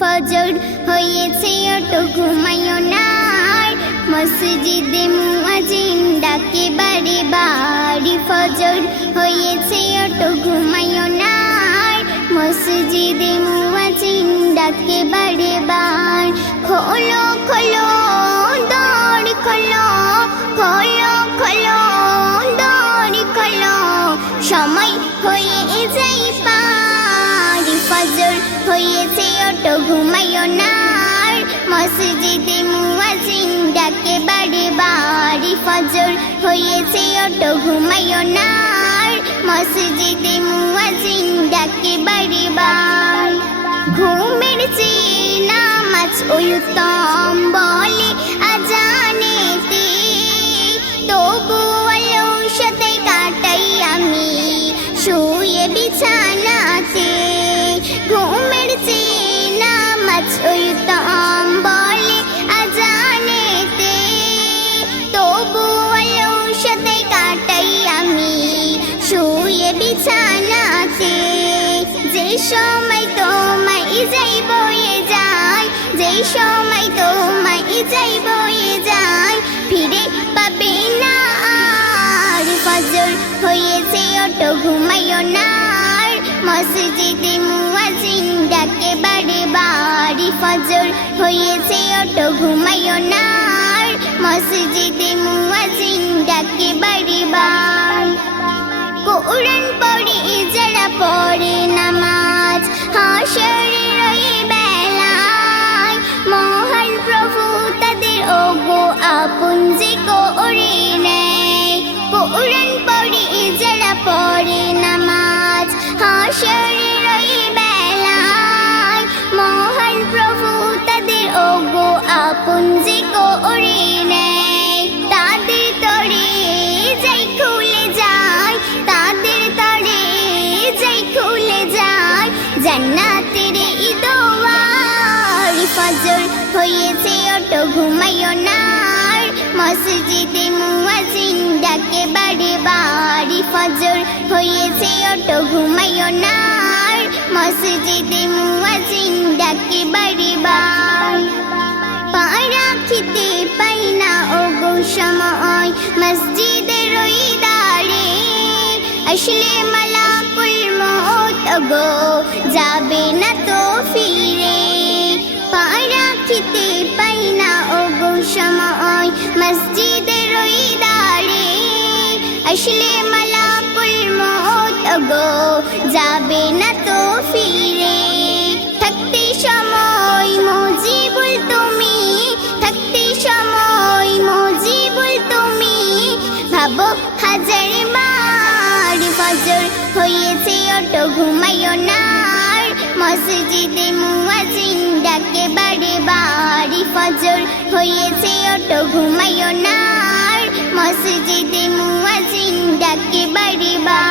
ফজর হয়েছে ওটো ঘুমাইও না মসজিদে মুয়াজিন ডাকে বাড়ি বাড়ি ফজর হয়েছে ওটো ঘুমাইও না মসজিদে মুয়াজিন ডাকে বাড়ি বার খোলো খোলো, দৌড় খোলো খোলো খোলো, দৌড় খোলো। সময় হয়ে যাই পারি ফজর হয়েছে মসজিদে মুয়াজিন ডাকে বাড়ি বাড়ি ফজর হয়েছে ওটো ঘুমাইও নার মসজিদে মুয়াজিন ডাকে বাড়ি বার ঘুমের চেয়ে নামাজ ওই উত্তম সময় তোমায় যাই বয়ে যায় যে সময় তোমায় যাই বয়ে যায়, ফিরে পাবে না আর। ফজর হয়েছে ওটো ঘুমাইও না মসজিদে মুয়াজিন ডাকে বাড়ি বাড়ি ফজর হয়েছে ওটো ঘুমাইও না মসজিদে মুয়াজিন ডাকে বাড়ি জান্নাতের ইদোয়ার ফজর হয়েছে ওটো ঘুমাইও না। আর মসজিদে মুয়াজিন ডাকে বাড়ি বাড়ি ফজর হয়েছে ওটো ঘুমাইও না। আর মসজিদে মুয়াজিন ডাকে বাড়ি বাড়ি পা রাখিতে পাই না। ও গো সময় মসজিদের ওই দাঁড়ে আসলে মত গো যাবে না তো ফিরে। পা রাখিতে পাই না ও গো সময় মসজিদের ওই দাঁড়ে। আসলে মালাকুল মত গো যাবে না তো ফিরে। থাকতে সময় মজিবুল তুমি, থাকতে সময় মজিবুল তুমি। ভাবো হাজার বার ফজর হয়েছে, অটো ঘুমাইও না। আর মসজিদে মুয়াজিন ডাকে বাড়ি বাড়ি ফজর হয়েছে, অটো ঘুমাইও না। আর মসজিদে মুয়াজিন ডাকে বাড়ি বাড়ি